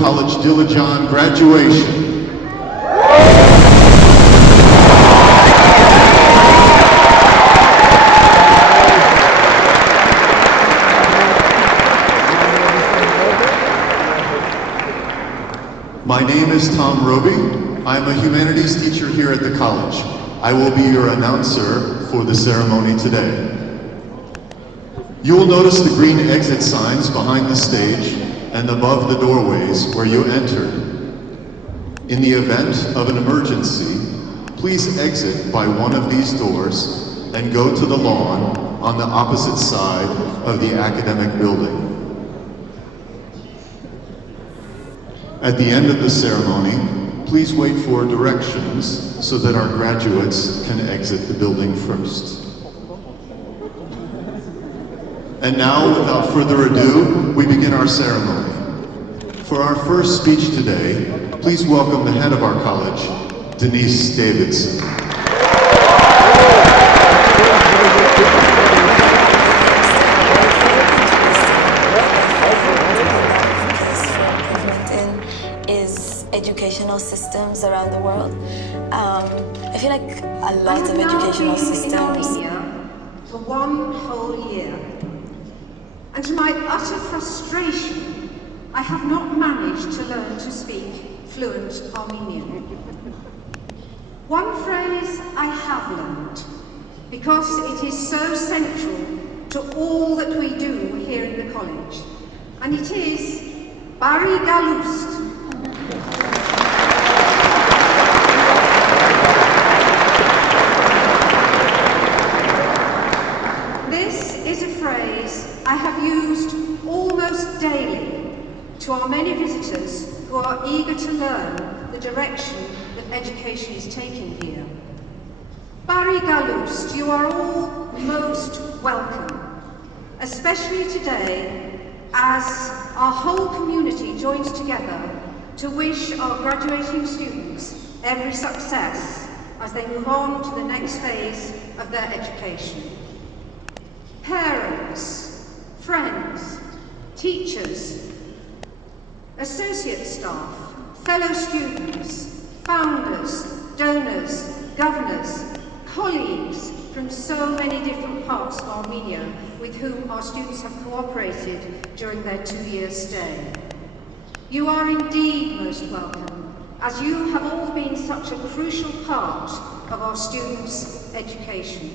College Dilijan Graduation. My name is Tom Roby. I'm a humanities teacher here at the college. I will be your announcer for the ceremony today. You will notice the green exit signs behind the stage and above the doorways where you enter. In the event of an emergency, please exit by one of these doors and go to the lawn on the opposite side of the academic building. At the end of the ceremony, please wait for directions so that our graduates can exit the building first. And now, without further ado, we begin our ceremony. For our first speech today, please welcome the head of our college, Denise Davidson. Is educational systems around the world. I feel like a lot of educational systems. For 1 whole year. And to my utter frustration, I have not managed to learn to speak fluent Armenian. One phrase I have learned, because it is so central to all that we do here in the college, and it is Bari Galust. This is a phrase I have used almost daily to our many visitors who are eager to learn the direction that education is taking here. Bari Galust, you are all most welcome, especially today as our whole community joins together to wish our graduating students every success as they move on to the next phase of their education. Parents, friends, teachers, associate staff, fellow students, founders, donors, governors, colleagues from so many different parts of Armenia with whom our students have cooperated during their 2-year stay. You are indeed most welcome, as you have all been such a crucial part of our students' education.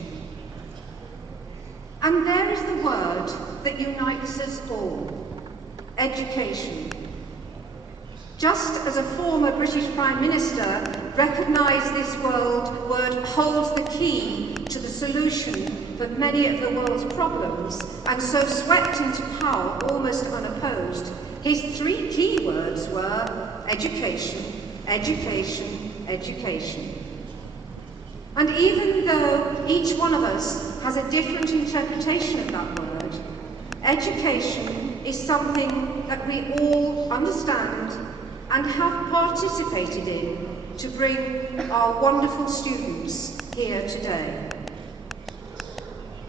And there is the word that unites us all: education. Just as a former British Prime Minister recognised this word holds the key to the solution for many of the world's problems, and so swept into power almost unopposed, his 3 key words were education, education, education. And even though each one of us has a different interpretation of that word, education is something that we all understand and have participated in to bring our wonderful students here today.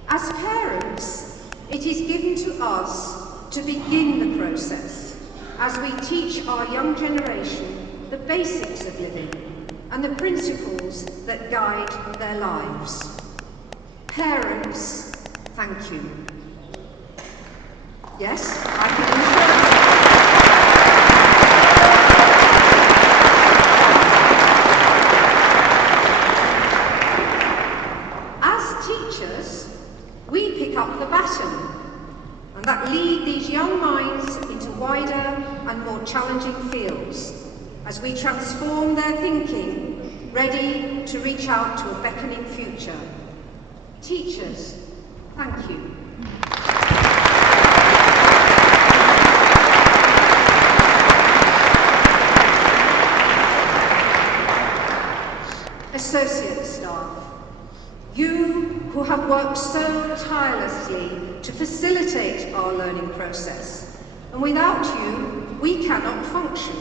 As parents, it is given to us to begin the process as we teach our young generation the basics of living and the principles that guide their lives. Parents, thank you. Yes, I can we pick up the baton, and that lead these young minds into wider and more challenging fields as we transform their thinking, ready to reach out to a beckoning future. Teachers, thank you. Associate staff, you who have worked so tirelessly to facilitate our learning process, and without you, we cannot function.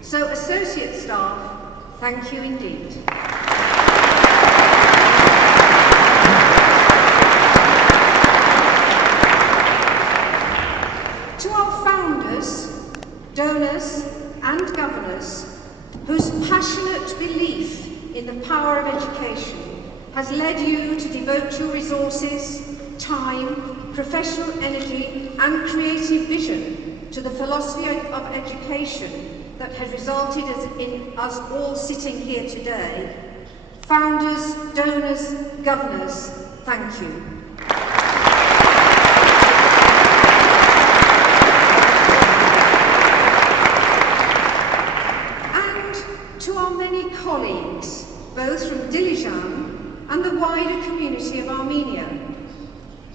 So associate staff, thank you indeed. To our founders, donors, and governors whose passionate belief in the power of education has led you to devote your resources, time, professional energy and creative vision to the philosophy of education that has resulted in us all sitting here today. Founders, donors, governors, thank you. And to our many colleagues, both from Dilijan and the wider community of Armenia,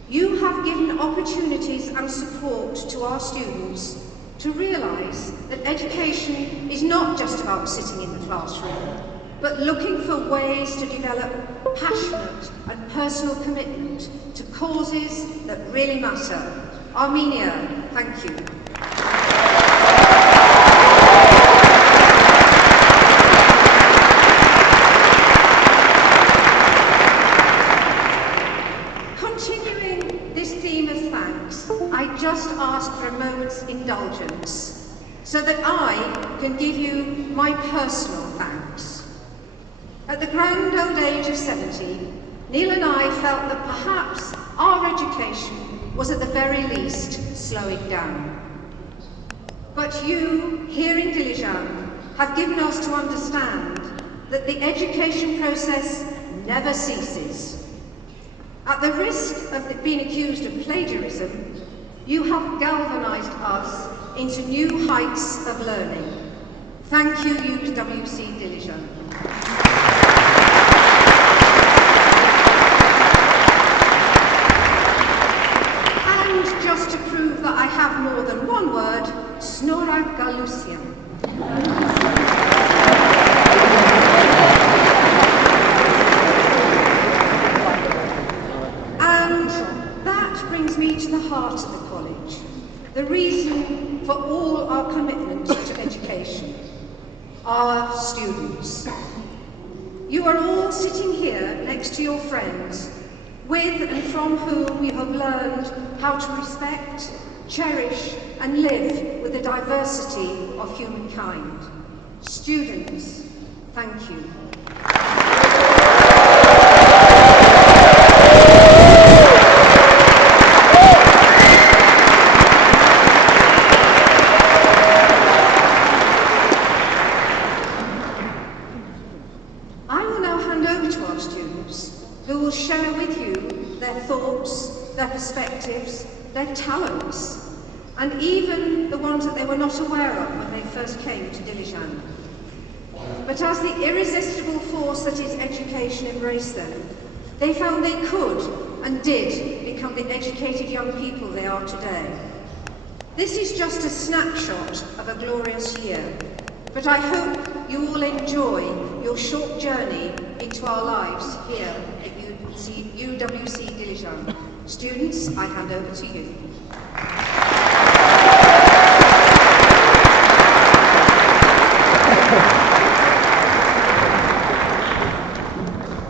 you have given opportunities and support to our students to realise that education is not just about sitting in the classroom, but looking for ways to develop passionate and personal commitment to causes that really matter. Armenia, thank you. Continuing this theme of thanks, I just ask for a moment's indulgence so that I can give you my personal thanks. At the grand old age of 70, Neil and I felt that perhaps our education was at the very least slowing down. But you, here in Dilijan, have given us to understand that the education process never ceases. At the risk of being accused of plagiarism, you have galvanised us into new heights of learning. Thank you, UWC Dilijan. And just to prove that I have more than one word, Snora Galusian. And that brings me to the heart of the college, the reason for all our commitment to education, our students. You are all sitting here next to your friends, with and from whom you have learned how to respect, cherish and live with the diversity of humankind. Students, thank you. I will now hand over to our students, who will share with you their thoughts, their perspectives, their talents, and even the ones that they were not aware of when they first came to Dilijan. But as the irresistible force that is education embraced them, they found they could and did become the educated young people they are today. This is just a snapshot of a glorious year, but I hope you all enjoy your short journey into our lives here at UWC Dilijan. Students, I hand over to you.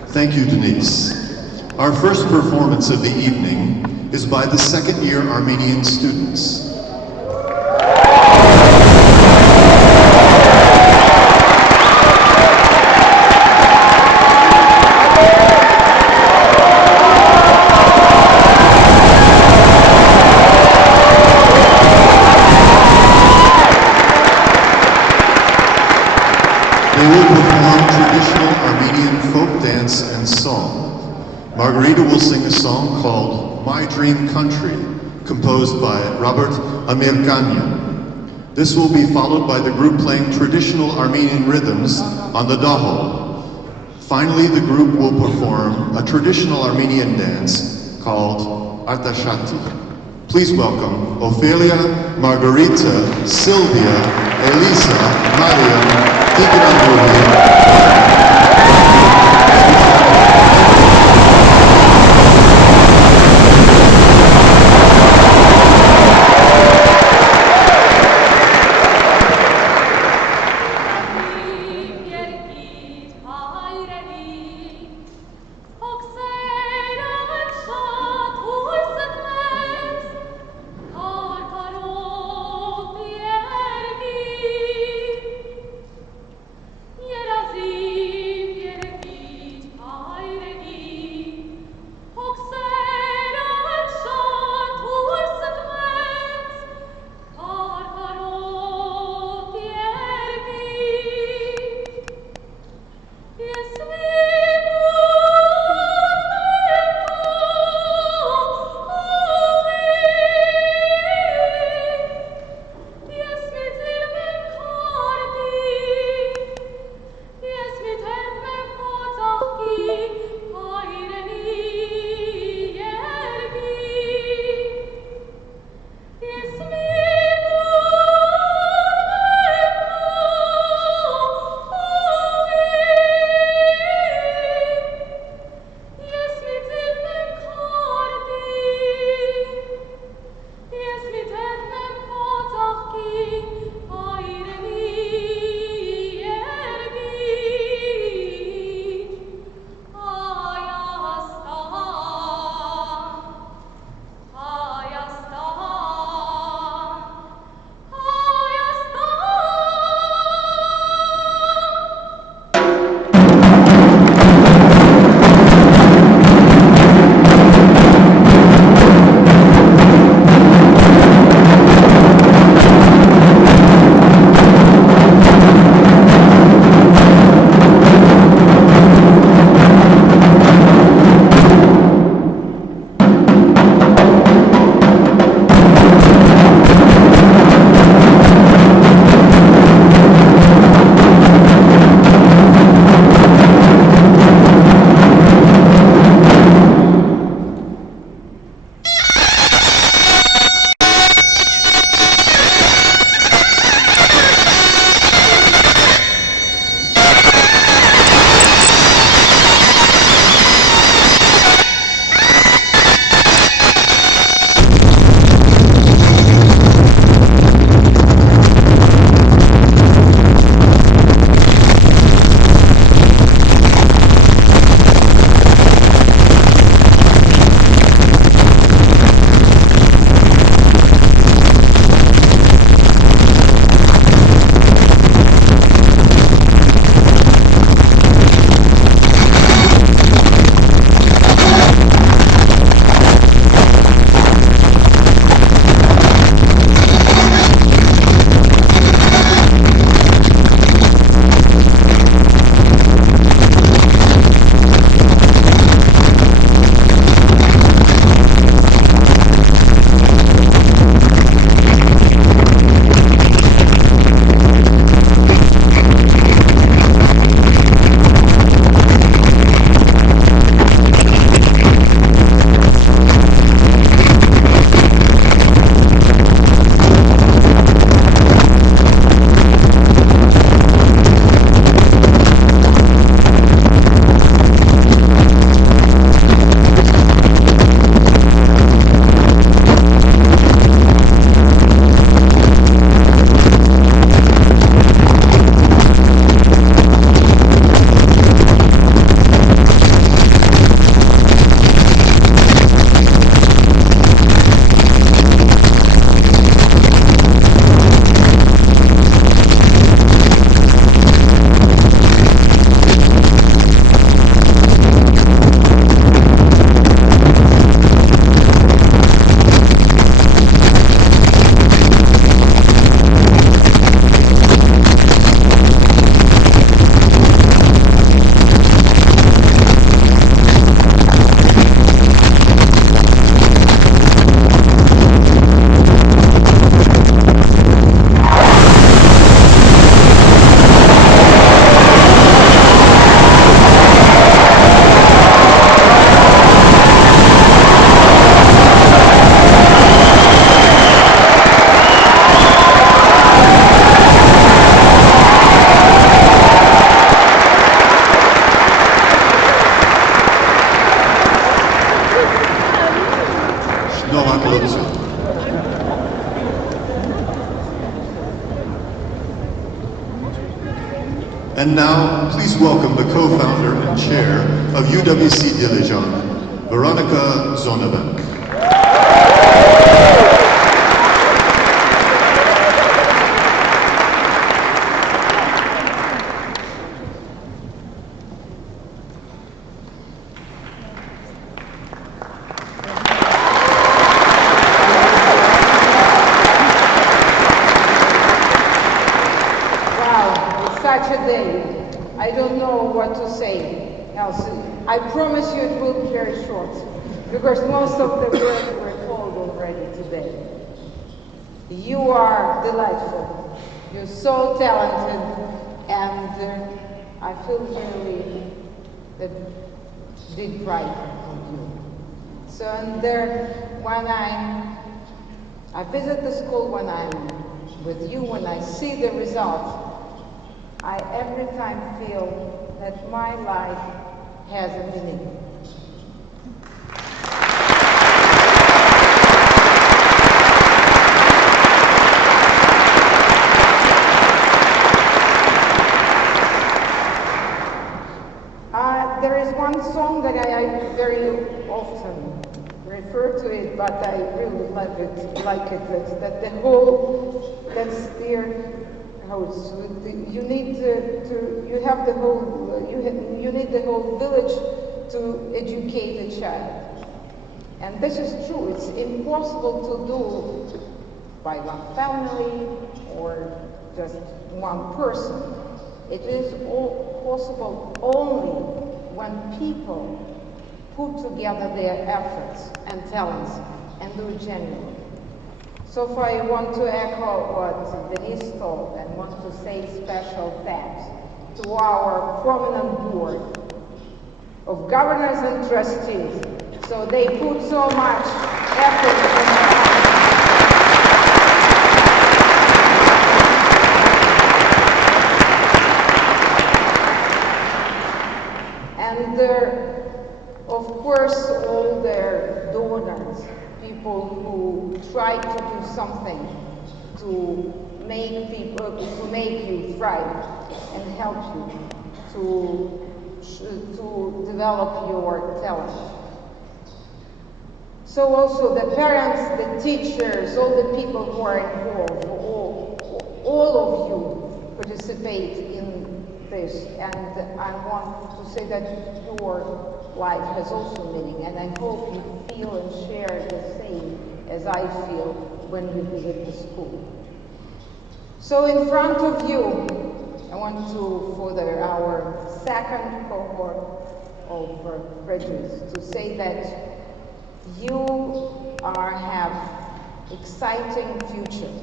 Thank you, Denise. Our first performance of the evening is by the second-year Armenian students. They will perform traditional Armenian folk dance and song. Margarita will sing a song called My Dream Country, composed by Robert Amirkanyan. This will be followed by the group playing traditional Armenian rhythms on the daho. Finally, the group will perform a traditional Armenian dance called Artashati. Please welcome Ophelia, Margarita, Sylvia, Elisa, Mariam, And now, please welcome the co-founder and chair of UWC Dilijan, Veronica Zonnebank. Such a day. I don't know what to say else. I promise you it will be very short, because most of the words were told already today. You are delightful. You're so talented, and I feel really the big pride of you. So, and when I visit the school, when I'm with you, when I see the results, I every time feel that my life has a meaning. There is one song that I very often refer to it, but I really like it. That the whole, that's their house. You need you have the whole, you need the whole village to educate a child. And this is true. It's impossible to do by one family or just one person. It is all possible only when people put together their efforts and talents and do it genuinely. So far, I want to echo what Denise told and want to say special thanks to our prominent board of governors and trustees. So they put so much effort in and of course, all their donors, people who try to do something to make you thrive and help you to develop your talent. So also the parents, the teachers, all the people who are involved, all of you participate in this, and I want to say that your life has also meaning, and I hope you feel and share the same as I feel when we visit the school. So in front of you, I want to, for our second cohort of graduates, to say that you have exciting future.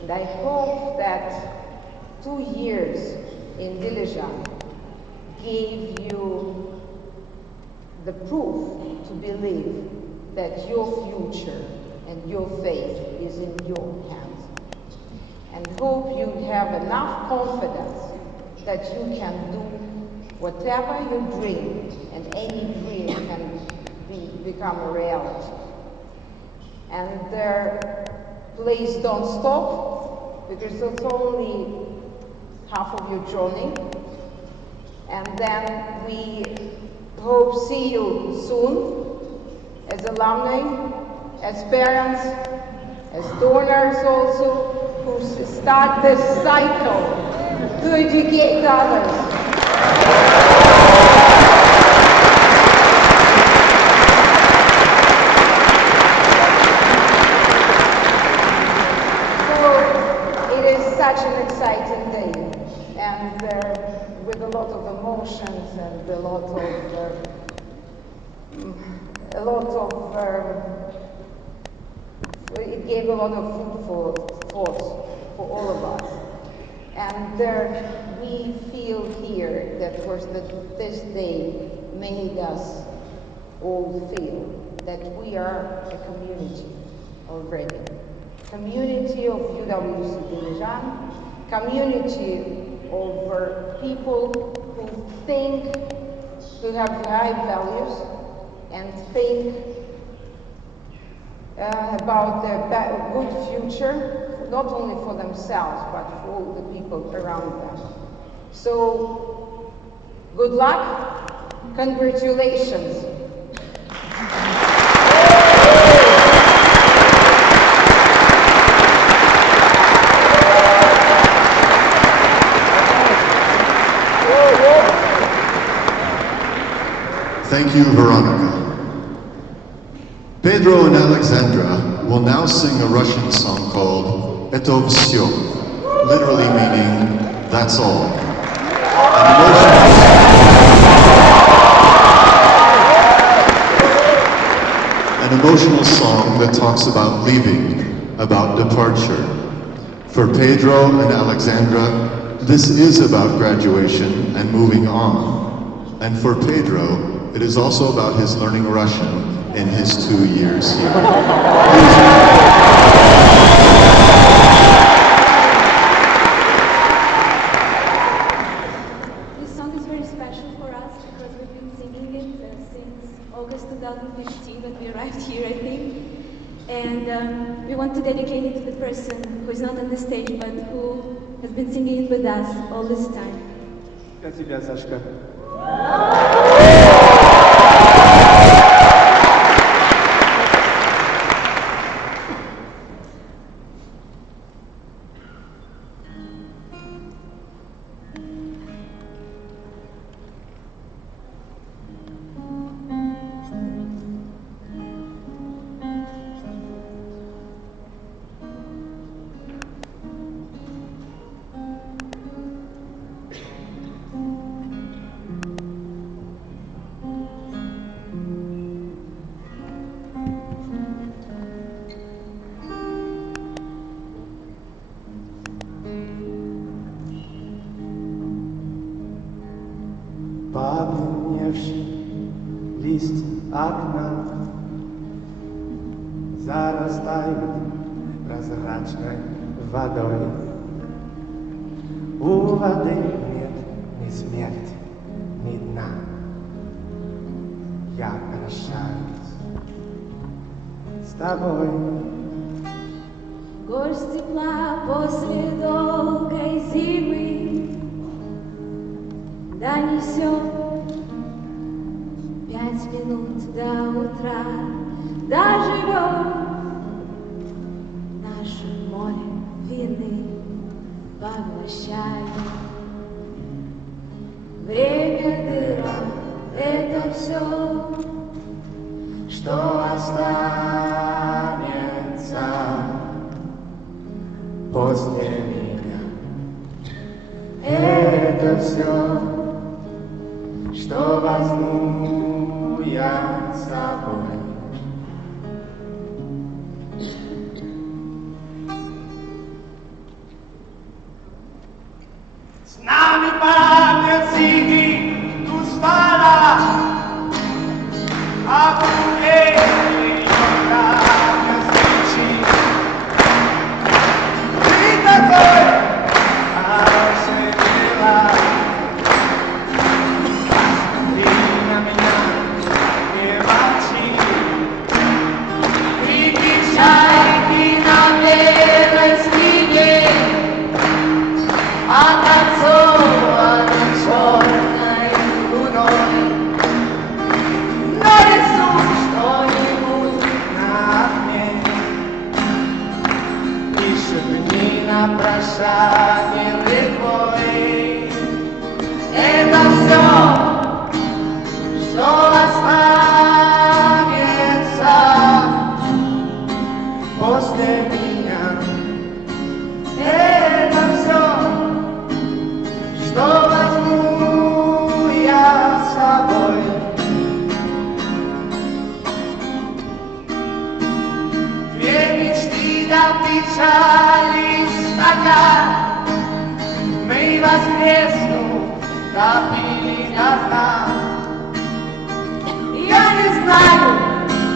And I hope that 2 years in Dilijan gave you the proof to believe that your future and your faith is in your hands. And hope you have enough confidence that you can do whatever you dream, and any dream can become a reality. And please don't stop, because it's only half of your journey. And then we hope see you soon as alumni, as parents, as donors also, who start this cycle to educate others. Such an exciting day, and with a lot of emotions and it gave a lot of food for thoughts for all of us. And we feel here that this day made us all feel that we are a community already. Community of UWC Dilijan, community of people who think, who have high values and think about their good future, not only for themselves, but for all the people around them. So, good luck, congratulations. Thank you, Veronica. Pedro and Alexandra will now sing a Russian song called "Это всё," literally meaning "that's all." An emotional song that talks about leaving, about departure. For Pedro and Alexandra, this is about graduation and moving on. And for Pedro, it is also about his learning Russian in his 2 years here. This song is very special for us because we've been singing it since August 2015 when we arrived here, I think. And we want to dedicate it to the person who is not on the stage but who has been singing it with us all this time. Для тебя, Сашка. Побледневший лист окна зарастает прозрачной водой. У воды нет ни смерти, ни дна. Я прощаюсь с тобой. Горсть тепла после долгой зимы донесет 5 минут до утра, доживем наше море вины, поглощая. Время дыра — это все, что останется После меня это все, что возьму я с собой. С нами память сидит у стола, а курение так свечи. Ты такой хороший дела. Посмотри на меня, не молчи. Выпей чайки на белой спине, отанцованы черной луной. Нарисуй что-нибудь на окне и шепни на прощание рекой. Это все, что останется после меня. Это все, что возьму я с собой. Две мечты до печали стакан, мы воскресну допили до дна. Я не знаю,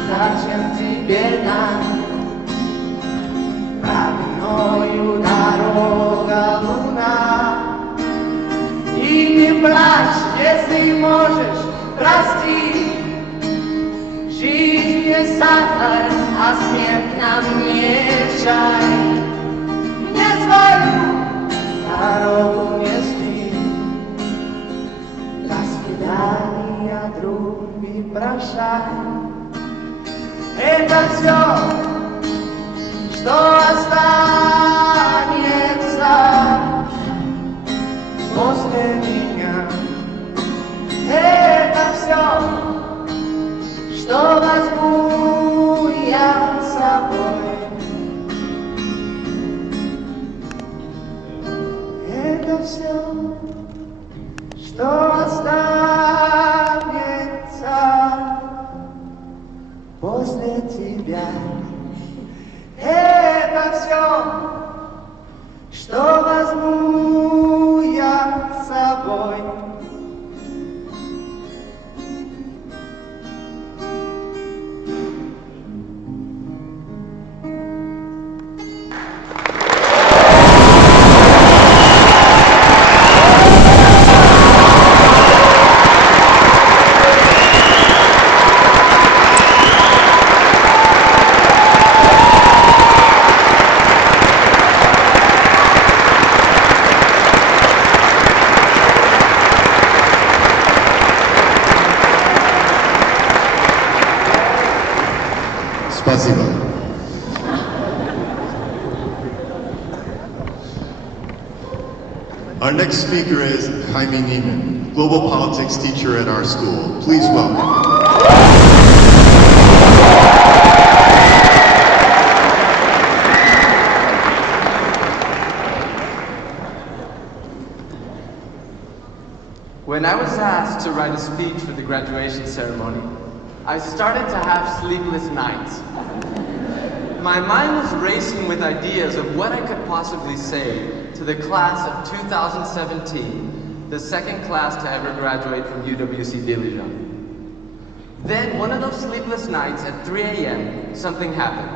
зачем тебе нам правильною дорога луна. И не плачь, если можешь, прости. Жизнь не сахар, а смерть нам не чай. Мне свою дорогу нести. шаг. Это все, что останется после меня. Это все, что возьму я с собой. Это все, что останется после тебя. Это все, что возьму я с собой. Спасибо. Our next speaker is Jaime Neiman, global politics teacher at our school. Please welcome. When I was asked to write a speech for the graduation ceremony, I started to have sleepless nights. My mind was racing with ideas of what I could possibly say to the class of 2017, the second class to ever graduate from UWC Dilijan. Then, one of those sleepless nights at 3 a.m., something happened.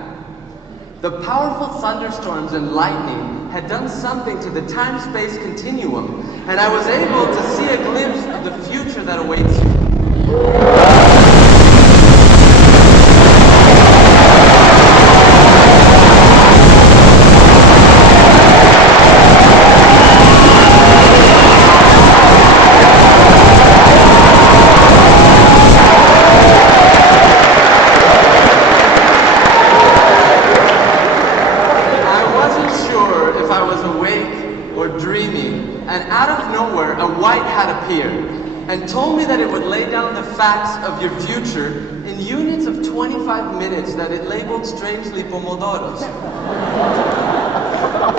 The powerful thunderstorms and lightning had done something to the time-space continuum, and I was able to see a glimpse of the future that awaits you. And out of nowhere, a white hat appeared and told me that it would lay down the facts of your future in units of 25 minutes that it labeled strangely pomodoros.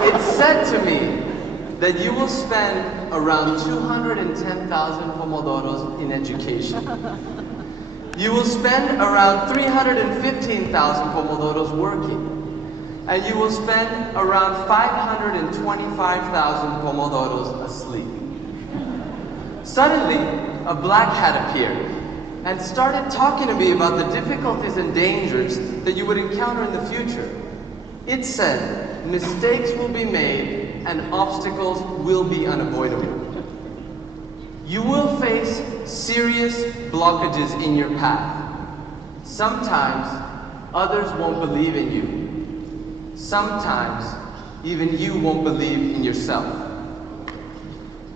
It said to me that you will spend around 210,000 pomodoros in education. You will spend around 315,000 pomodoros working. And you will spend around 525,000 pomodoros asleep. Suddenly, a black hat appeared and started talking to me about the difficulties and dangers that you would encounter in the future. It said, mistakes will be made and obstacles will be unavoidable. You will face serious blockages in your path. Sometimes, others won't believe in you. Sometimes, even you won't believe in yourself.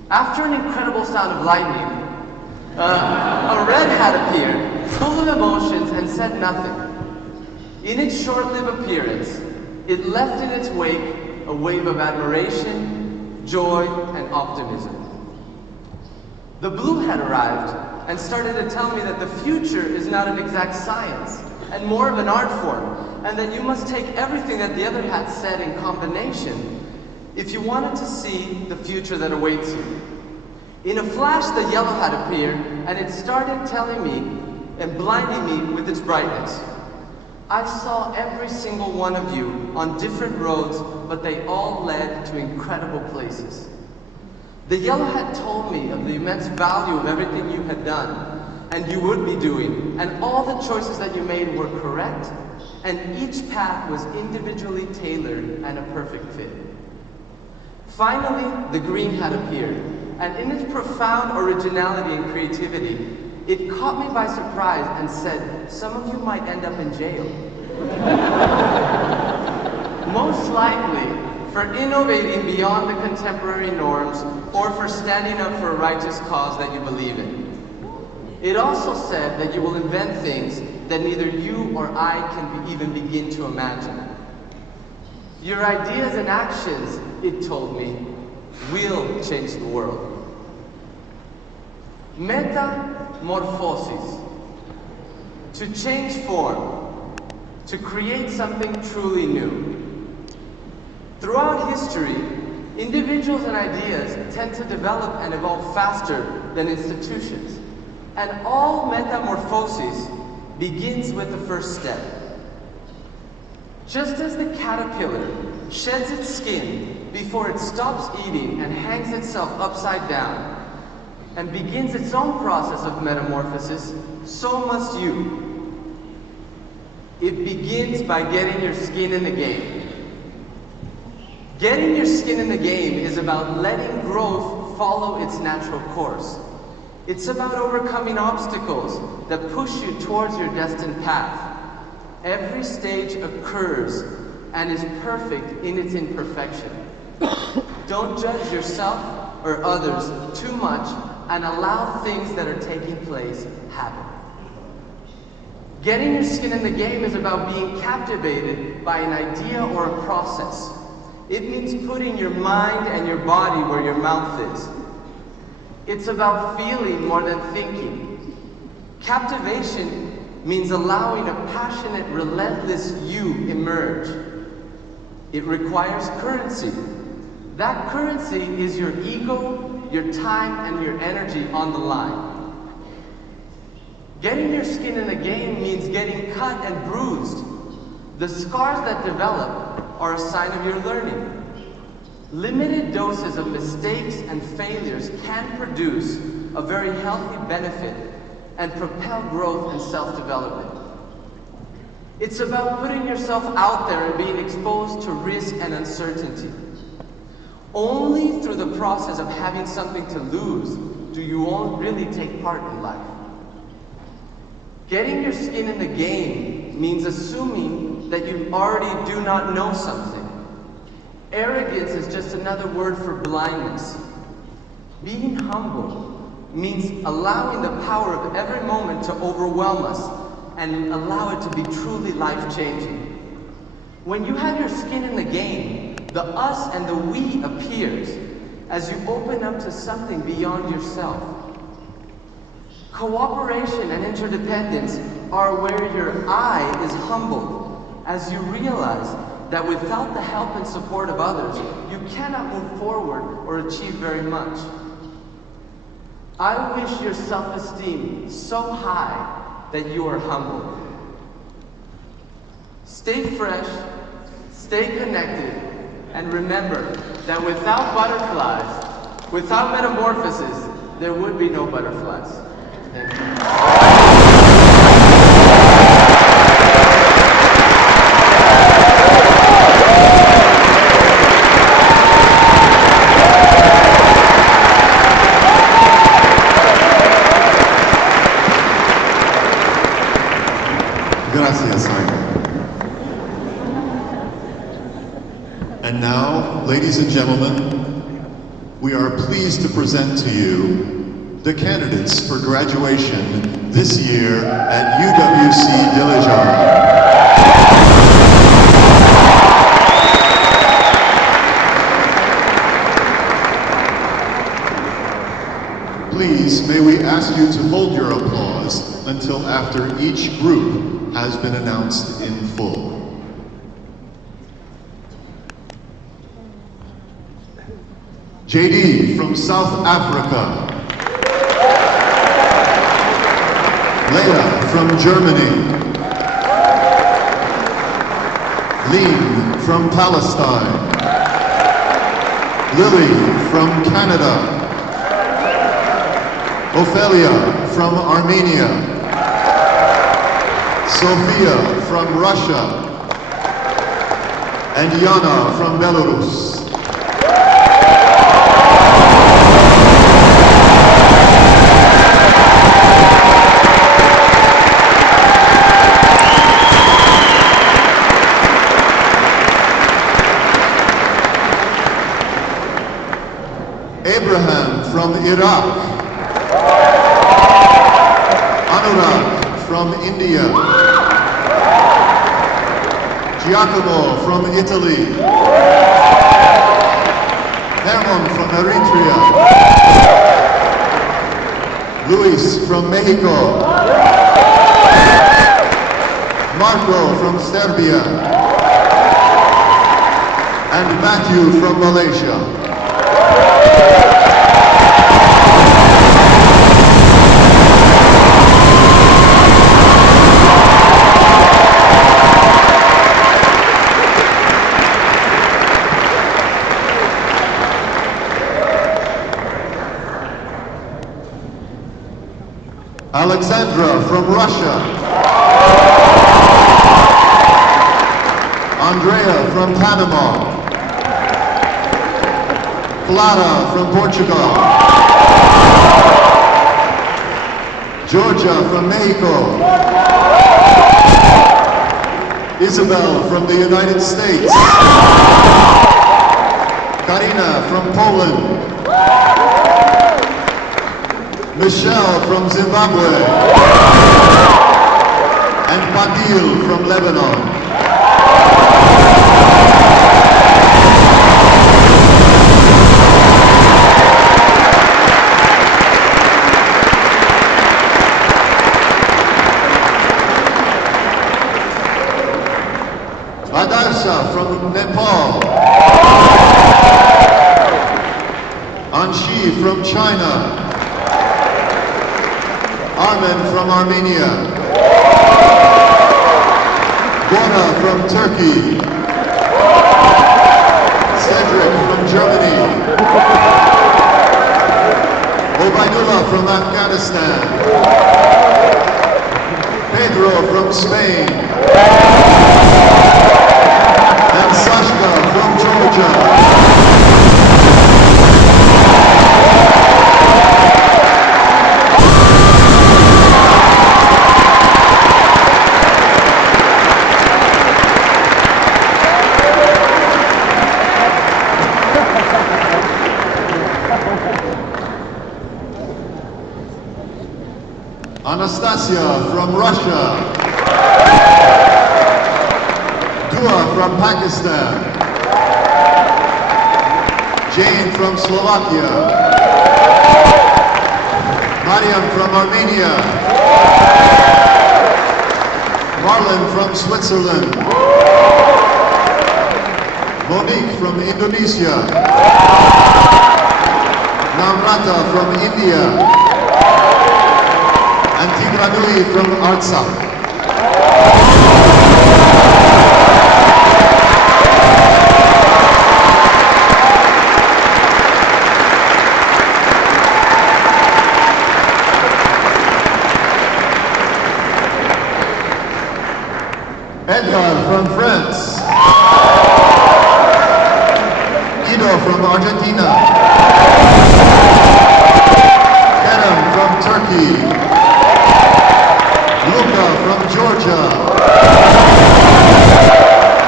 After an incredible sound of lightning, a red hat appeared, full of emotions, and said nothing. In its short-lived appearance, it left in its wake a wave of admiration, joy, and optimism. The blue hat arrived and started to tell me that the future is not an exact science, and more of an art form, and that you must take everything that the other hat said in combination if you wanted to see the future that awaits you. In a flash, the yellow hat appeared, and it started telling me and blinding me with its brightness. I saw every single one of you on different roads, but they all led to incredible places. The yellow hat told me of the immense value of everything you had done, and you would be doing, and all the choices that you made were correct, and each path was individually tailored and a perfect fit. Finally, the green hat appeared, and in its profound originality and creativity, it caught me by surprise and said, some of you might end up in jail. Most likely, for innovating beyond the contemporary norms, or for standing up for a righteous cause that you believe in. It also said that you will invent things that neither you or I can even begin to imagine. Your ideas and actions, it told me, will change the world. Metamorphosis. To change form. To create something truly new. Throughout history, individuals and ideas tend to develop and evolve faster than institutions. And all metamorphosis begins with the first step. Just as the caterpillar sheds its skin before it stops eating and hangs itself upside down and begins its own process of metamorphosis, so must you. It begins by getting your skin in the game. Getting your skin in the game is about letting growth follow its natural course. It's about overcoming obstacles that push you towards your destined path. Every stage occurs and is perfect in its imperfection. Don't judge yourself or others too much and allow things that are taking place happen. Getting your skin in the game is about being captivated by an idea or a process. It means putting your mind and your body where your mouth is. It's about feeling more than thinking. Captivation means allowing a passionate, relentless you emerge. It requires currency. That currency is your ego, your time, and your energy on the line. Getting your skin in the game means getting cut and bruised. The scars that develop are a sign of your learning. Limited doses of mistakes and failures can produce a very healthy benefit and propel growth and self-development. It's about putting yourself out there and being exposed to risk and uncertainty. Only through the process of having something to lose do you all really take part in life. Getting your skin in the game means assuming that you already do not know something. Arrogance is just another word for blindness. Being humble means allowing the power of every moment to overwhelm us and allow it to be truly life-changing. When you have your skin in the game, the us and the we appears as you open up to something beyond yourself. Cooperation and interdependence are where your I is humbled as you realize that without the help and support of others, you cannot move forward or achieve very much. I wish your self-esteem so high that you are humbled. Stay fresh, stay connected, and remember that without butterflies, without metamorphosis, there would be no butterflies. Thank you. Gracias, Simon. And now, ladies and gentlemen, we are pleased to present to you the candidates for graduation this year at UWC Dilijan. Please, may we ask you to hold your applause until after each group has been announced in full. JD from South Africa. Leila from Germany. Lean from Palestine. Lily from Canada. Ophelia from Armenia. Sophia from Russia. And Yana from Belarus. Abraham from Iraq. from India. Giacomo from Italy. Hermon from Eritrea. Luis from Mexico. Marco from Serbia. And Matthew from Malaysia. Alexandra from Russia. Andrea from Panama. Clara from Portugal. Georgia from Mexico. Isabel from the United States. Karina from Poland. Michelle from Zimbabwe. And Padil from Lebanon. Adarsa from Nepal. Anshi from China. Armen from Armenia. Gora from Turkey. Cedric from Germany. Obaidullah from Afghanistan. Pedro from Spain. And Sashka from Georgia. Anastasia from Russia. Dua from Pakistan. Jane from Slovakia. Mariam from Armenia. Marlon from Switzerland. Monique from Indonesia. Namrata from India. And Tigranui from Artsakh. Edgar from France. Guido from Argentina. Kerem from Turkey. Luca from Georgia.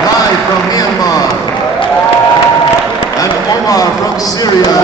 Nai from Myanmar. And Omar from Syria.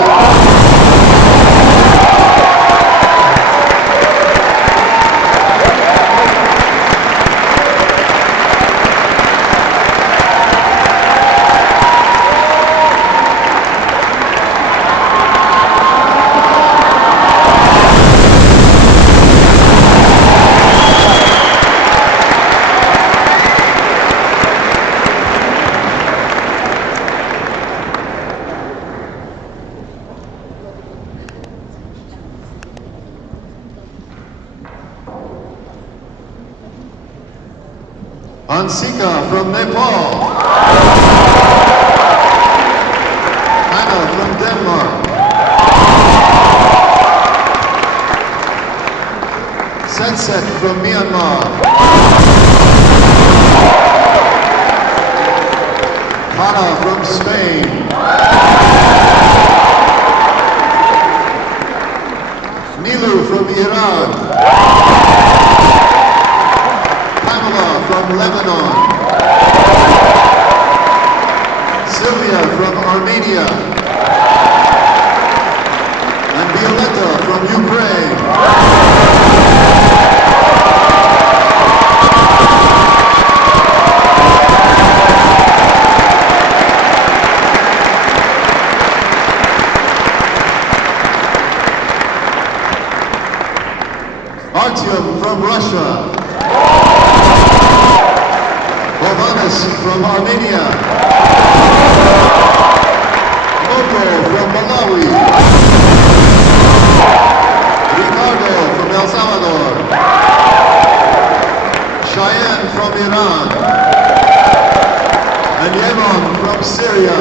Ansika from Nepal. Hannah from Denmark. Setset from Myanmar. Hana from Spain. Nilu from Iran. Pamela from Lebanon. Artyom from Russia. Bovanis from Armenia. Moko from Malawi. Ricardo from El Salvador. Cheyenne from Iran. And Yemen from Syria.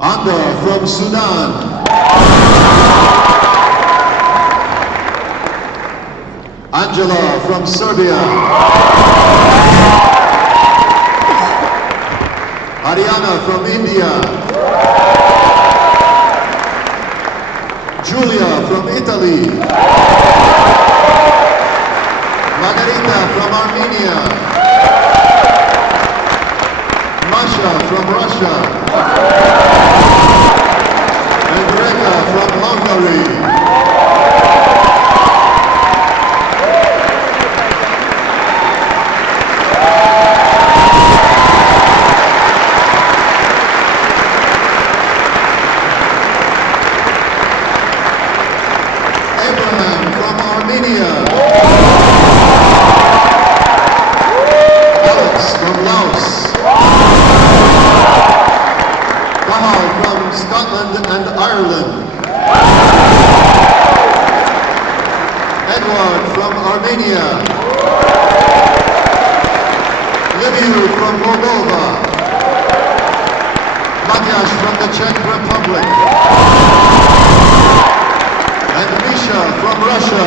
Anda from Sudan. Angela from Serbia. Ariana from India. Julia from Italy. Margarita from Armenia. Masha from Russia. And Grega from Hungary. Abraham from Armenia. Alex from Laos. Kahal from Scotland and Ireland. Edward from Armenia. Liviu from Moldova. Matias from the Czech Republic. And Misha from Russia.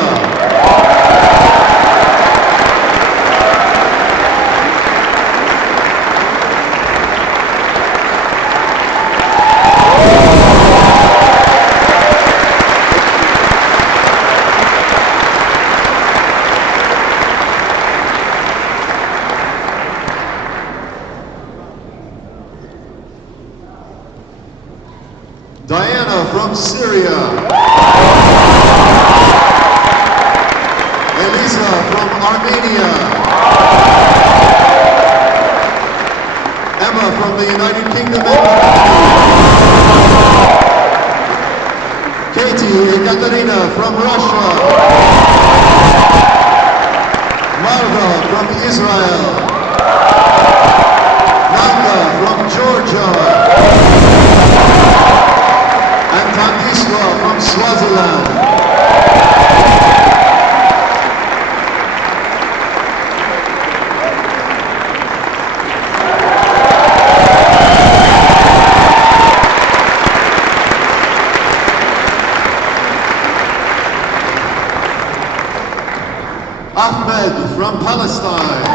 Diana from Syria. Elisa from Armenia. Emma from the United Kingdom and Katie Ekaterina from Russia. Marva from Israel. Nanda from Georgia. And Tandiswa from Swaziland. Ahmed from Palestine.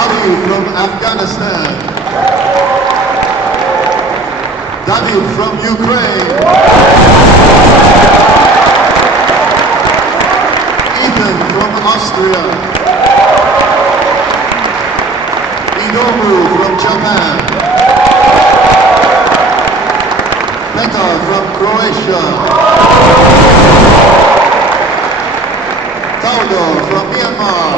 Ali from Afghanistan. David from Ukraine. Ethan from Austria. Inobu from Japan. Petar from Croatia. Taudo from Myanmar.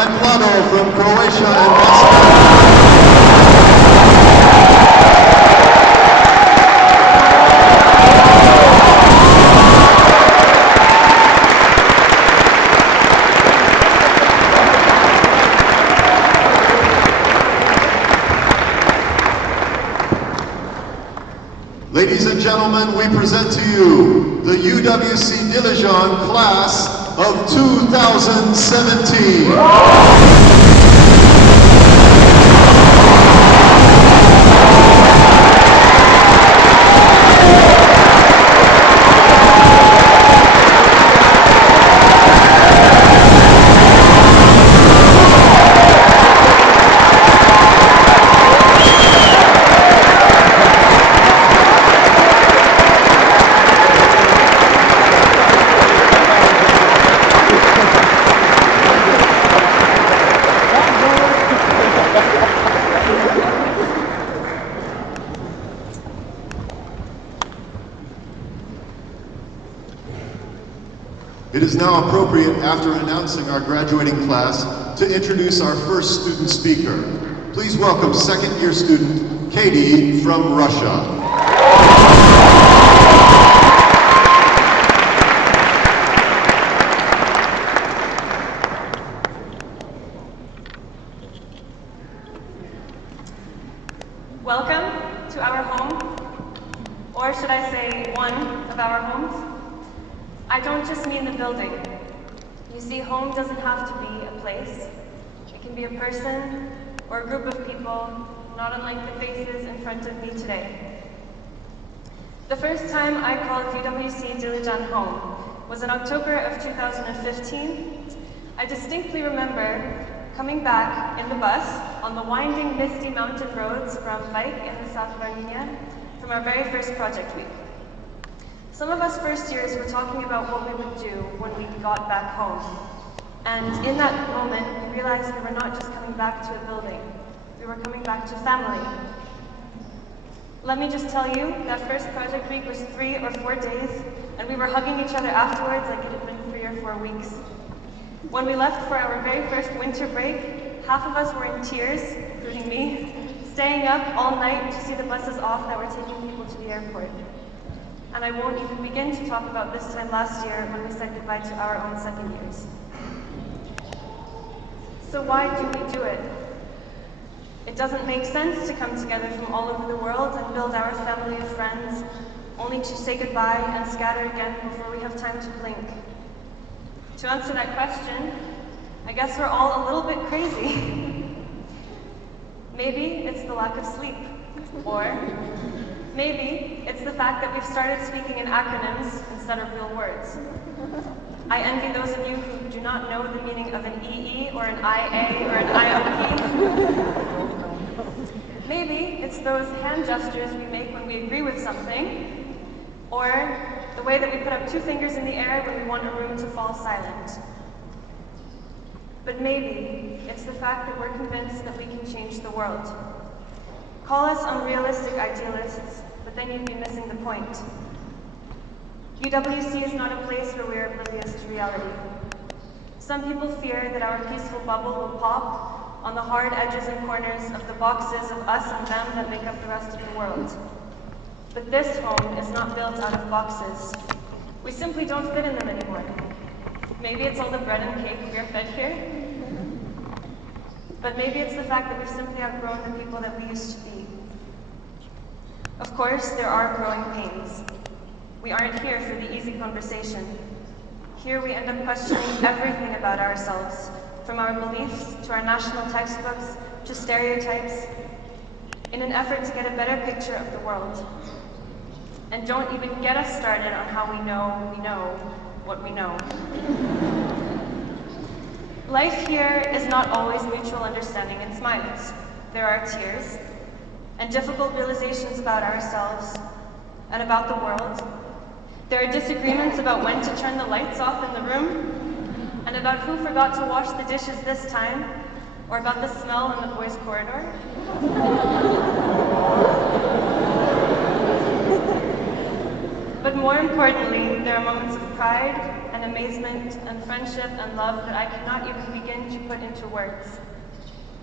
And Vlado from Croatia and Bosnia. Ladies and gentlemen, we present to you the UWC Dilijan class of 2017. It is now appropriate, after announcing our graduating class, to introduce our first student speaker. Please welcome second-year student Katie from Russia. Welcome to our home, or should I say one of our homes. I don't just mean the building. You see, home doesn't have to be a place. It can be a person or a group of people, not unlike the faces in front of me today. The first time I called UWC Dilijan home was in October of 2015. I distinctly remember coming back in the bus on the winding, misty mountain roads from Bike in the South of Armenia from our very first project week. Some of us first years were talking about what we would do when we got back home. And in that moment, we realized we were not just coming back to a building, we were coming back to family. Let me just tell you, that first project week was 3 or 4 days, and we were hugging each other afterwards like it had been 3 or 4 weeks. When we left for our very first winter break, half of us were in tears, including me, staying up all night to see the buses off that were taking people to the airport. And I won't even begin to talk about this time last year when we said goodbye to our own second years. So why do we do it? It doesn't make sense to come together from all over the world and build our family of friends, only to say goodbye and scatter again before we have time to blink. To answer that question, I guess we're all a little bit crazy. Maybe it's the lack of sleep, or maybe it's the fact that we've started speaking in acronyms instead of real words. I envy those of you who do not know the meaning of an EE or an IA or an IOP. Maybe it's those hand gestures we make when we agree with something, or the way that we put up 2 fingers in the air when we want a room to fall silent. But maybe it's the fact that we're convinced that we can change the world. Call us unrealistic idealists, but then you'd be missing the point. UWC is not a place where we are oblivious to reality. Some people fear that our peaceful bubble will pop on the hard edges and corners of the boxes of us and them that make up the rest of the world. But this home is not built out of boxes. We simply don't fit in them anymore. Maybe it's all the bread and cake we are fed here. But maybe it's the fact that we've simply outgrown the people that we used to be. Of course, there are growing pains. We aren't here for the easy conversation. Here we end up questioning everything about ourselves, from our beliefs to our national textbooks to stereotypes, in an effort to get a better picture of the world. And don't even get us started on how we know what we know. Life here is not always mutual understanding and smiles. There are tears and difficult realizations about ourselves and about the world. There are disagreements about when to turn the lights off in the room, and about who forgot to wash the dishes this time, or about the smell in the boys' corridor. But more importantly, there are moments of pride and amazement and friendship and love that I cannot even begin to put into words.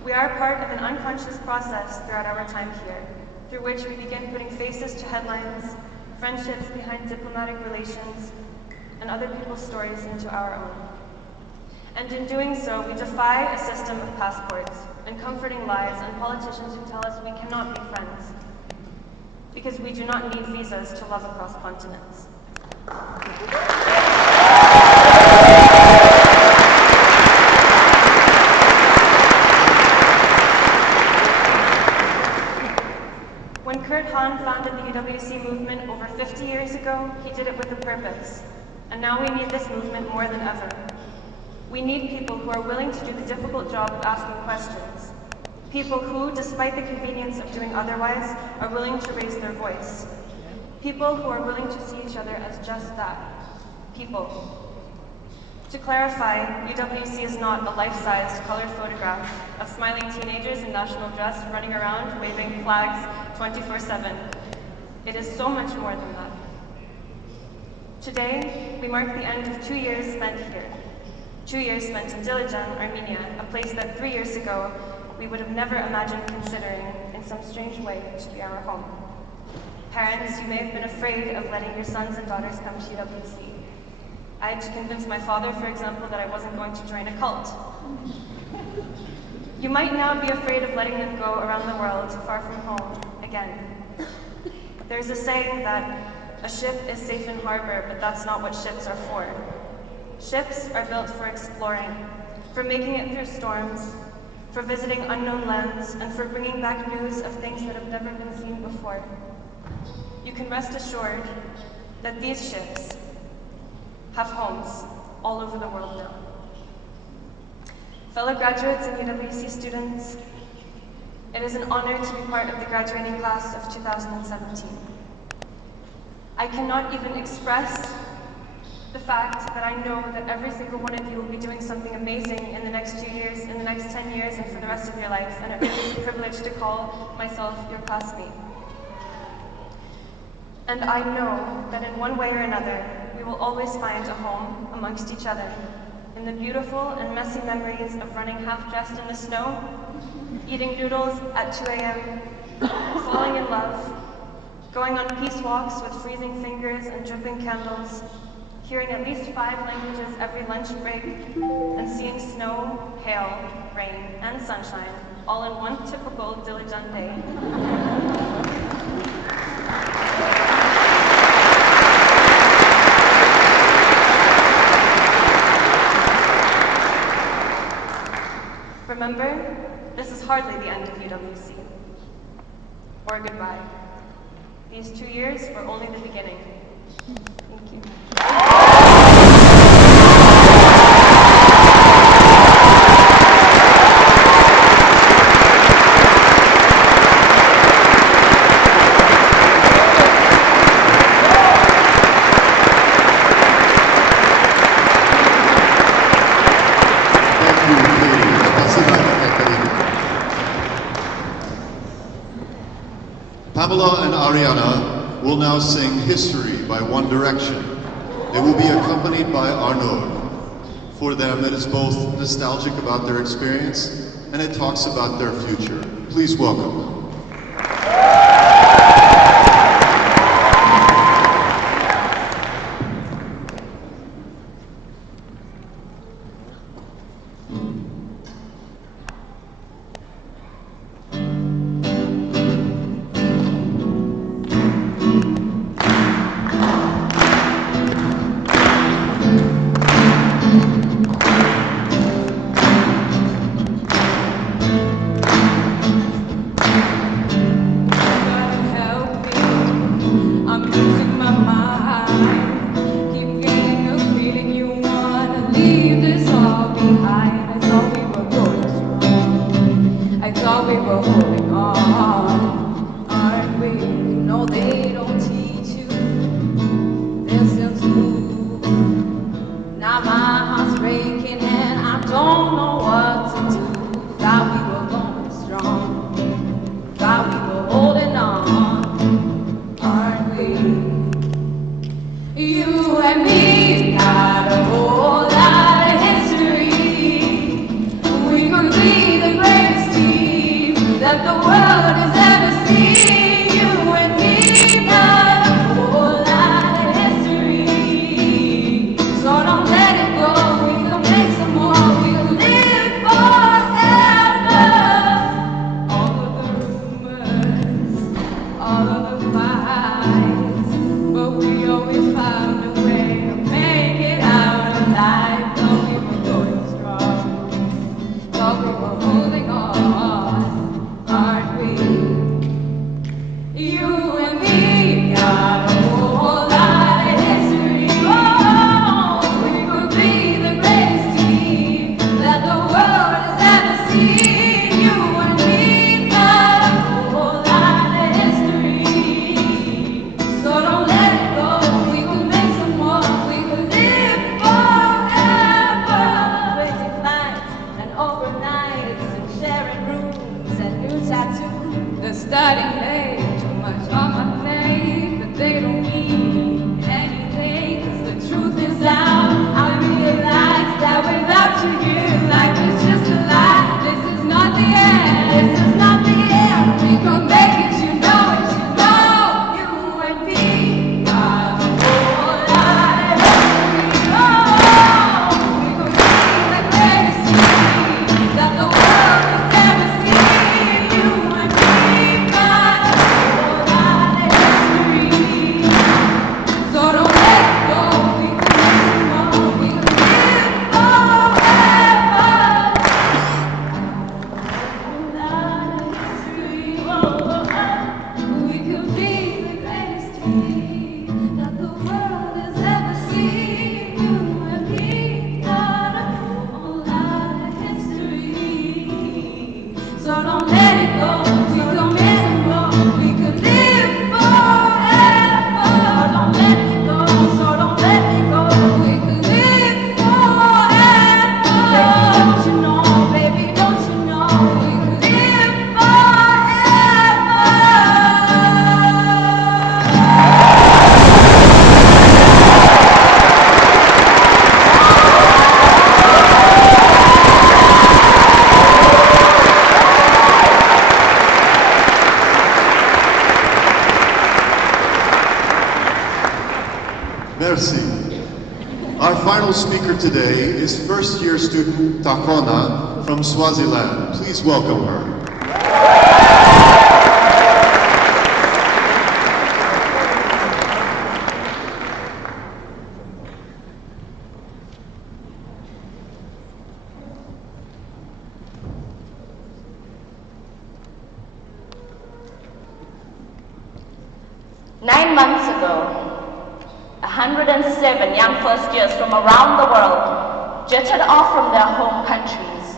We are part of an unconscious process throughout our time here, through which we begin putting faces to headlines, friendships behind diplomatic relations, and other people's stories into our own. And in doing so, we defy a system of passports and comforting lies and politicians who tell us we cannot be friends, because we do not need visas to love across continents. When Kurt Hahn founded the UWC movement over 50 years ago, he did it with a purpose. And now we need this movement more than ever. We need people who are willing to do the difficult job of asking questions. People who, despite the convenience of doing otherwise, are willing to raise their voice. People who are willing to see each other as just that, people. To clarify, UWC is not a life-sized colored photograph of smiling teenagers in national dress running around waving flags 24/7. It is so much more than that. Today, we mark the end of 2 years spent here. 2 years spent in Dilijan, Armenia, a place that 3 years ago we would have never imagined considering in some strange way to be our home. Parents, you may have been afraid of letting your sons and daughters come to UWC. I had to convince my father, for example, that I wasn't going to join a cult. You might now be afraid of letting them go around the world, far from home, again. There's a saying that a ship is safe in harbor, but that's not what ships are for. Ships are built for exploring, for making it through storms, for visiting unknown lands, and for bringing back news of things that have never been seen before. You can rest assured that these ships have homes all over the world now. Fellow graduates and UWC students, it is an honor to be part of the graduating class of 2017. I cannot even express the fact that I know that every single one of you will be doing something amazing in the next 2 years, in the next 10 years, and for the rest of your life, and it really is a privilege to call myself your classmate. And I know that in one way or another, we will always find a home amongst each other, in the beautiful and messy memories of running half-dressed in the snow, eating noodles at 2 a.m., falling in love, going on peace walks with freezing fingers and dripping candles, hearing at least 5 languages every lunch break, and seeing snow, hail, rain, and sunshine, all in one typical Dilijan day. Remember, this is hardly the end of UWC, or goodbye. These 2 years were only the beginning. Thank you. Pamela and Ariana will now sing History by One Direction. They will be accompanied by Arnaud. For them, it is both nostalgic about their experience and it talks about their future. Please welcome them. You and me got a whole lot final speaker today is first-year student Takona from Swaziland. Please welcome her. 9 months ago, 107 young first years from around the world jetted off from their home countries,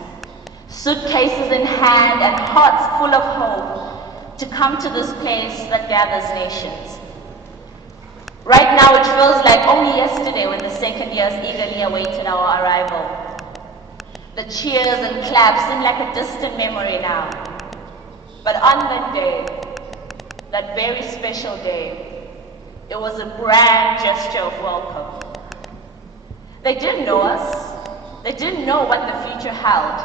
suitcases in hand and hearts full of hope, to come to this place that gathers nations. Right now it feels like only yesterday when the second years eagerly awaited our arrival. The cheers and claps seem like a distant memory now. But on that day, that very special day, it was a grand gesture of welcome. They didn't know us, they didn't know what the future held,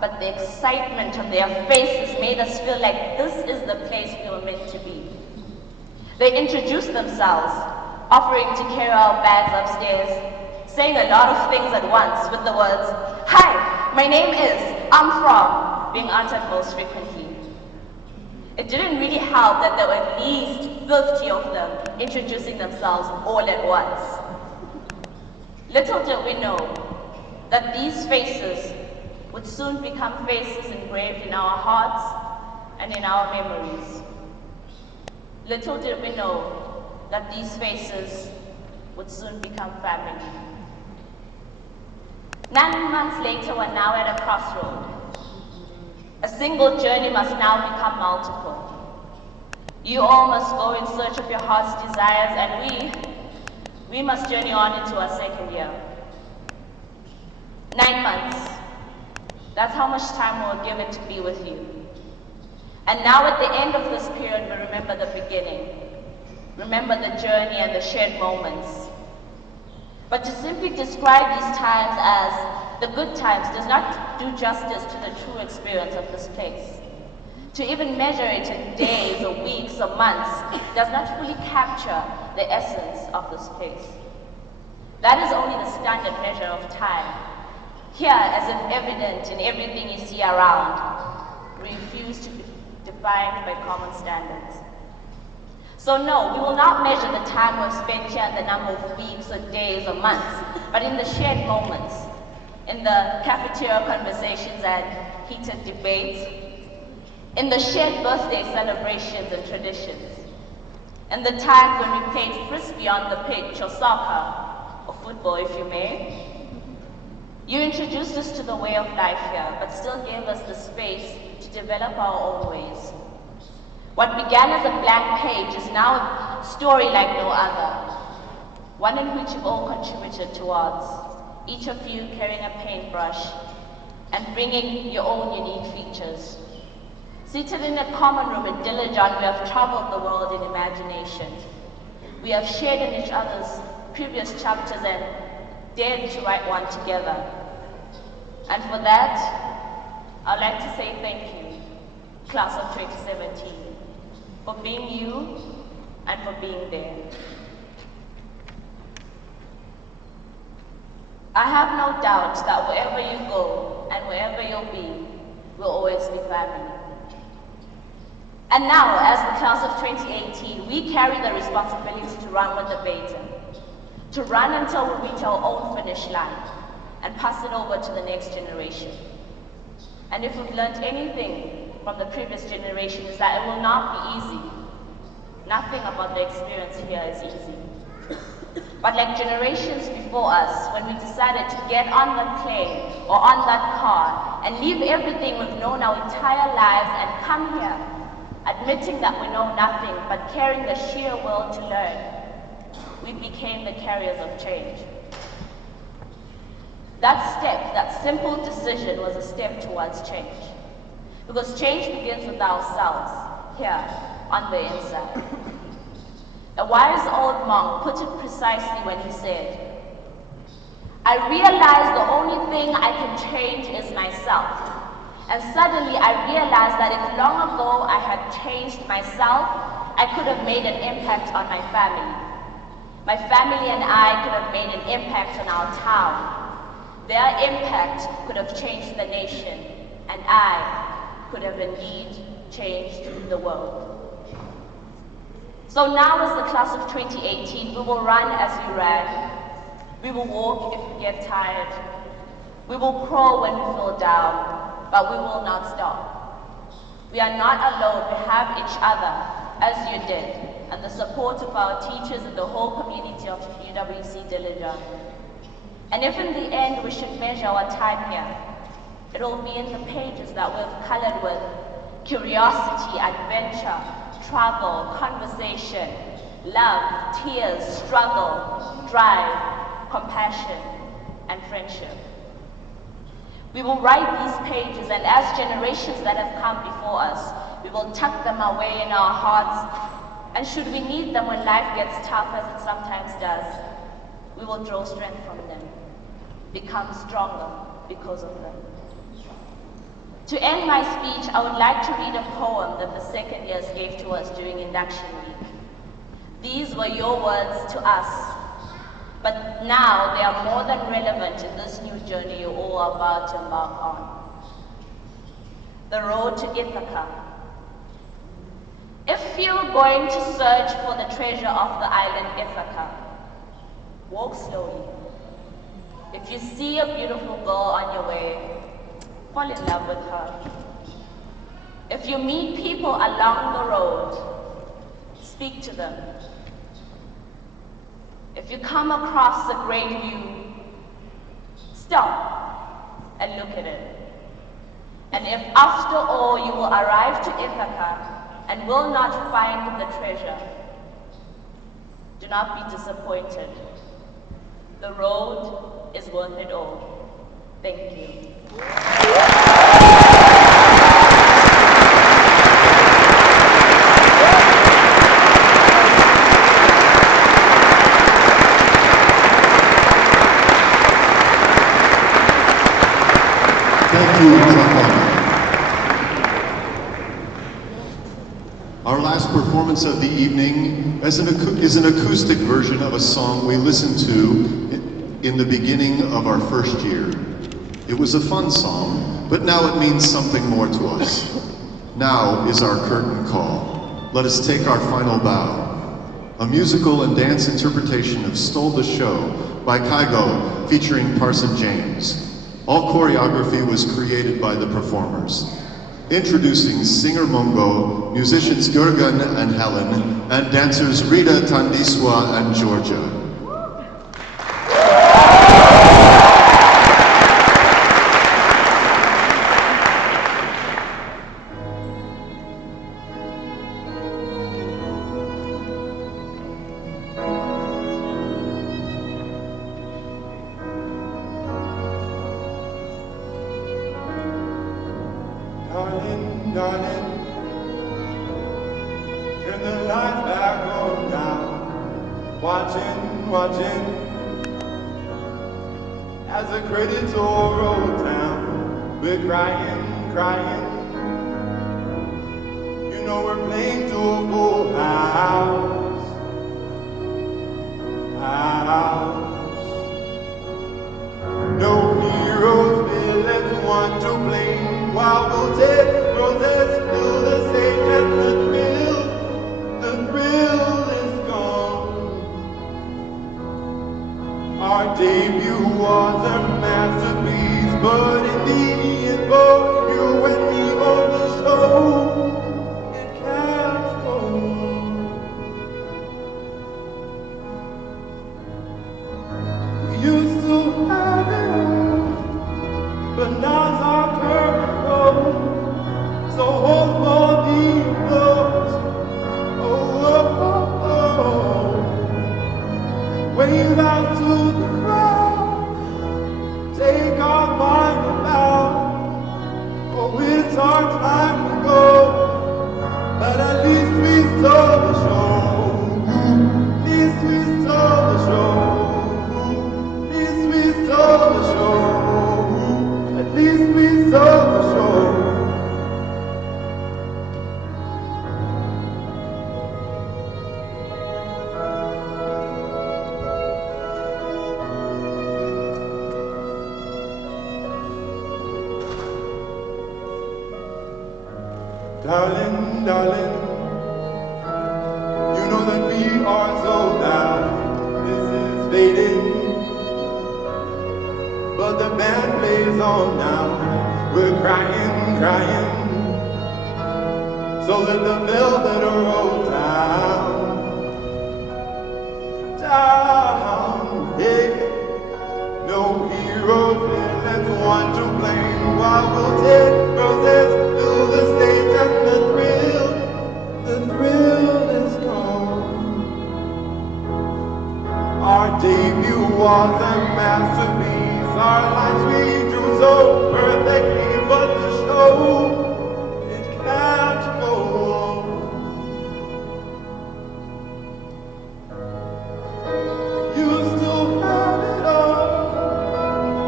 but the excitement on their faces made us feel like this is the place we were meant to be. They introduced themselves, offering to carry our bags upstairs, saying a lot of things at once with the words, "Hi, my name is, I'm from," being uttered most frequently. It didn't really help that there were at least 50 of them introducing themselves all at once. Little did we know that these faces would soon become faces engraved in our hearts and in our memories. Little did we know that these faces would soon become family. 9 months later, we're now at a crossroad. A single journey must now become multiple. You all must go in search of your heart's desires, and we must journey on into our second year. 9 months. That's how much time we were given to be with you. And now at the end of this period, we remember the beginning. Remember the journey and the shared moments. But to simply describe these times as the good times does not do justice to the true experience of this place. To even measure it in days or weeks or months does not fully capture the essence of this place. That is only the standard measure of time. Here, as if evident in everything you see around, we refuse to be defined by common standards. So no, we will not measure the time we've spent here in the number of weeks or days or months, but in the shared moments, in the cafeteria conversations and heated debates, in the shared birthday celebrations and traditions, in the times when we played frisbee on the pitch or soccer, or football if you may. You introduced us to the way of life here, but still gave us the space to develop our own ways. What began as a blank page is now a story like no other, one in which you've all contributed towards, each of you carrying a paintbrush and bringing your own unique features. Seated in a common room in Dilijan, we have traveled the world in imagination. We have shared in each other's previous chapters and dared to write one together. And for that, I'd like to say thank you, class of 2017, for being you and for being there. I have no doubt that wherever you go and wherever you'll be, we'll always be family. And now, as the class of 2018, we carry the responsibility to run with the baton, to run until we reach our own finish line and pass it over to the next generation. And if we've learned anything from the previous generation, is that it will not be easy. Nothing about the experience here is easy. But like generations before us, when we decided to get on that plane or on that car and leave everything we've known our entire lives and come here, admitting that we know nothing, but carrying the sheer will to learn, we became the carriers of change. That step, that simple decision, was a step towards change. Because change begins with ourselves, here, on the inside. A wise old monk put it precisely when he said, "I realize the only thing I can change is myself. And suddenly I realized that if long ago I had changed myself, I could have made an impact on my family. My family and I could have made an impact on our town. Their impact could have changed the nation, and I could have indeed changed the world. So now as the class of 2018, we will run as we ran. We will walk if we get tired. We will crawl when we feel down, but we will not stop. We are not alone, we have each other, as you did, and the support of our teachers and the whole community of UWC Dilijan. And if in the end we should measure our time here, it will be in the pages that we've colored with curiosity, adventure, travel, conversation, love, tears, struggle, drive, compassion, and friendship. We will write these pages, and as generations that have come before us, we will tuck them away in our hearts, and should we need them when life gets tough, as it sometimes does, we will draw strength from them, become stronger because of them. To end my speech, I would like to read a poem that the second years gave to us during induction week. These were your words to us, but now they are more than relevant in this new journey you're all about to embark on. The road to Ithaca. If you're going to search for the treasure of the island Ithaca, walk slowly. If you see a beautiful girl on your way, fall in love with her. If you meet people along the road, speak to them. If you come across a great view, stop and look at it. And if after all you will arrive to Ithaca and will not find the treasure, do not be disappointed. The road is worth it all. Thank you. Thank you, Hannah. Our last performance of the evening is an acoustic version of a song we listened to in the beginning of our first year. It was a fun song, but now it means something more to us. Now is our curtain call. Let us take our final bow. A musical and dance interpretation of Stole the Show by Kygo featuring Parson James. All choreography was created by the performers. Introducing singer Mongo, musicians Gurgan and Helen, and dancers Rita, Tandiswa, and Georgia. Darling, darling, turn the lights back on now. Watching, watching, as the credits all roll down. We're crying, crying. You know we're playing to a full house. No heroes, villains, one to blame. While roses, roses fill the stage and the thrill is gone. Our debut was a masterpiece, but in the end, both you and me on the show, it can't go on. We used to have it all, but now's our turn. So hold for the applause. Wave out to the crowd. Take our final bow. Darling, darling, you know that we are so down. This is fading, but the band plays on now. We're crying, crying, so let the velvet roll down, down, hey. No hero, villains, one to blame. While we'll take roses, fill the stage, and the thrill is gone. Our debut was a masterpiece. Our lines we drew so perfectly, but the show, it can't go on. You still have it all,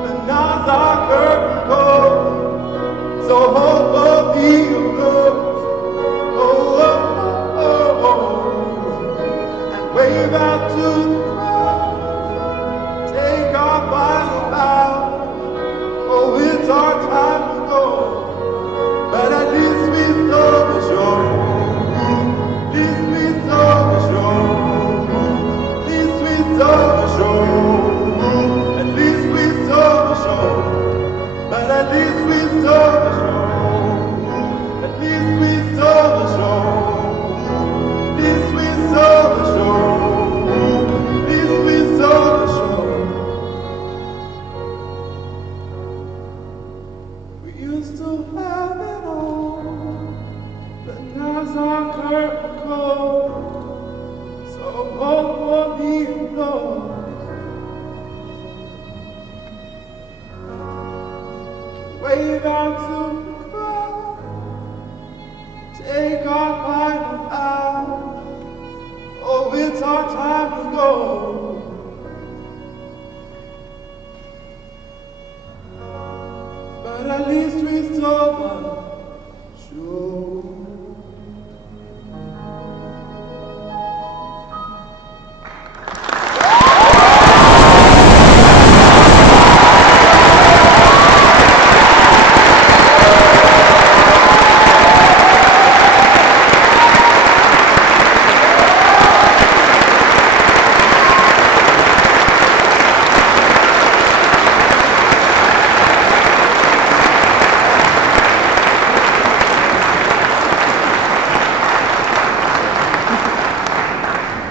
and now's our curtain call. So hold for the applause, oh, oh, oh, oh, and wave out to the crowd. Take our final bow. Oh, it's our time to go, but at least we saw the show. At least we saw the show. At least we saw the show. At least we saw the show. But at least we saw the show. At least we saw the show. At least we saw the show. At least we saw the show. We used to have it all, but now's our curtain call. So hold for the applause. Wave out to the crowd. Take our final bow. Oh, it's our time to go. But at least we saw the show.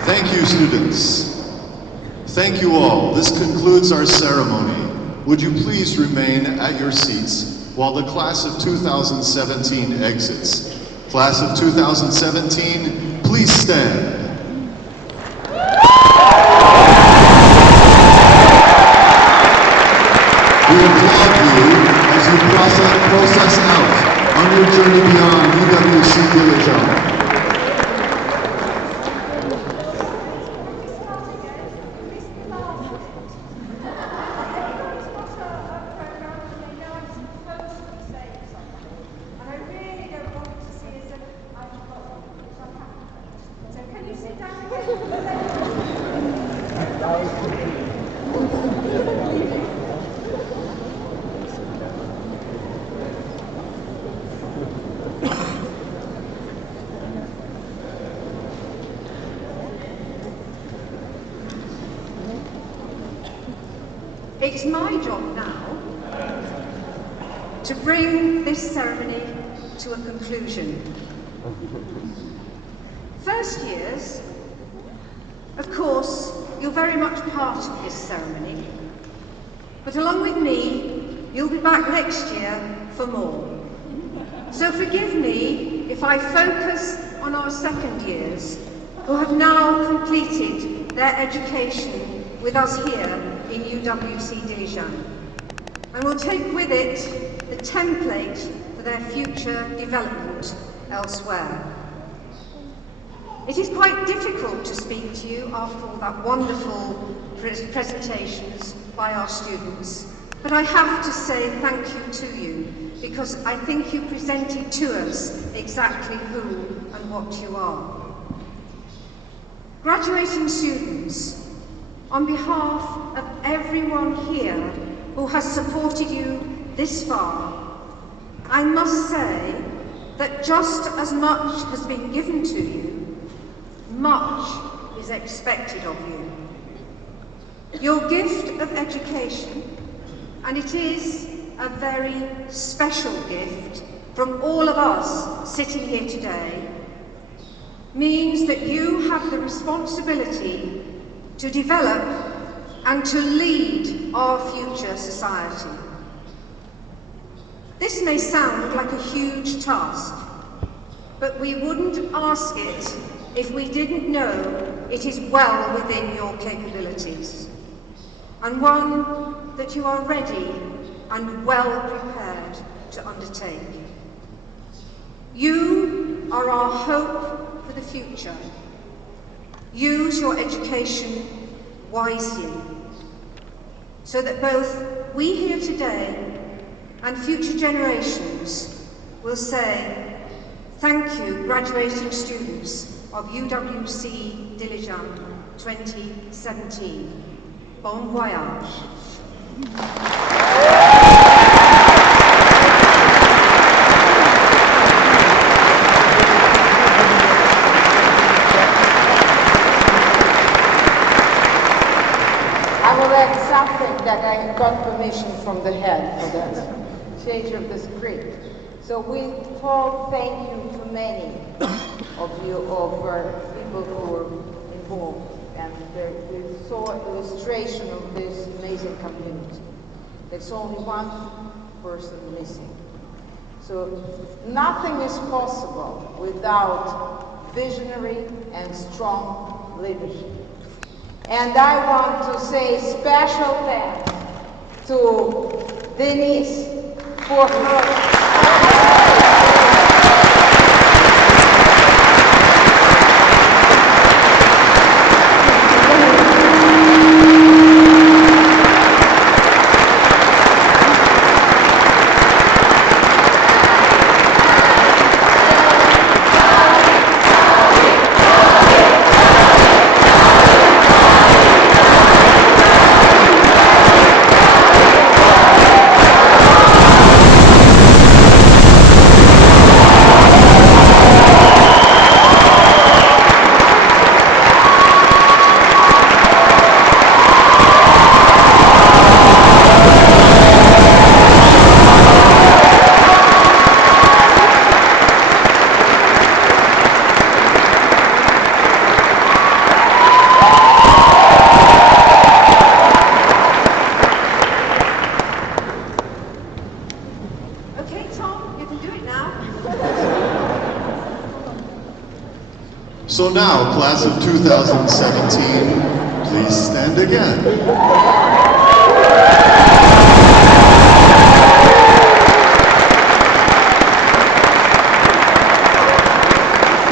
Thank you, students. Thank you all. This concludes our ceremony. Would you please remain at your seats while the class of 2017 exits? Class of 2017, please stand. We applaud you as you process out on your journey beyond UWC Dilijan. It's my job now to bring this ceremony to a conclusion. First years, of course, you're very much part of this ceremony, but along with me, you'll be back next year for more. So forgive me if I focus on our second years, who have now completed their education with us here in UWC Dilijan, and will take with it the template for their future development elsewhere. It is quite difficult to speak to you after all that wonderful presentations by our students, but I have to say thank you to you, because I think you presented to us exactly who and what you are. Graduating students, on behalf of everyone here who has supported you this far, I must say that just as much has been given to you, much is expected of you. Your gift of education, and it is a very special gift from all of us sitting here today, means that you have the responsibility to develop and to lead our future society. This may sound like a huge task, but we wouldn't ask it if we didn't know it is well within your capabilities, and one that you are ready and well prepared to undertake. You are our hope for the future. Use your education wisely, so that both we here today and future generations will say, thank you, graduating students of UWC Dilijan 2017. Bon voyage. I will add something that I got permission from the head for the change of the script. So we told thank you to many of you, people who were involved, and we saw an illustration of this amazing community. There's only one person missing. So nothing is possible without visionary and strong leadership. And I want to say special thanks to Denise for her. So now, class of 2017, please stand again.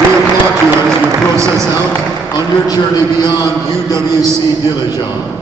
We applaud you as you process out on your journey beyond UWC Dilijan.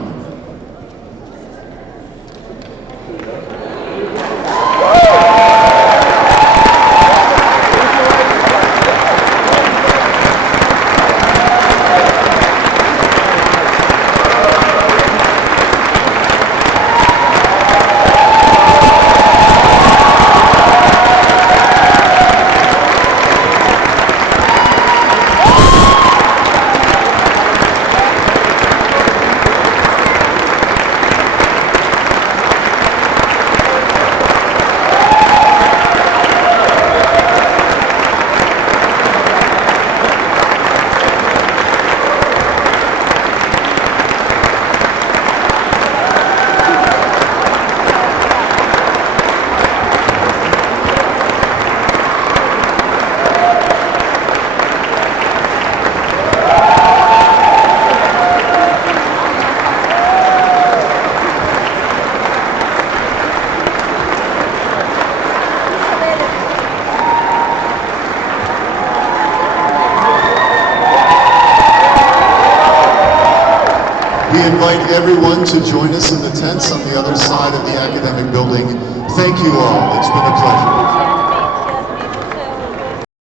We invite everyone to join us in the tents on the other side of the academic building. Thank you all. It's been a pleasure.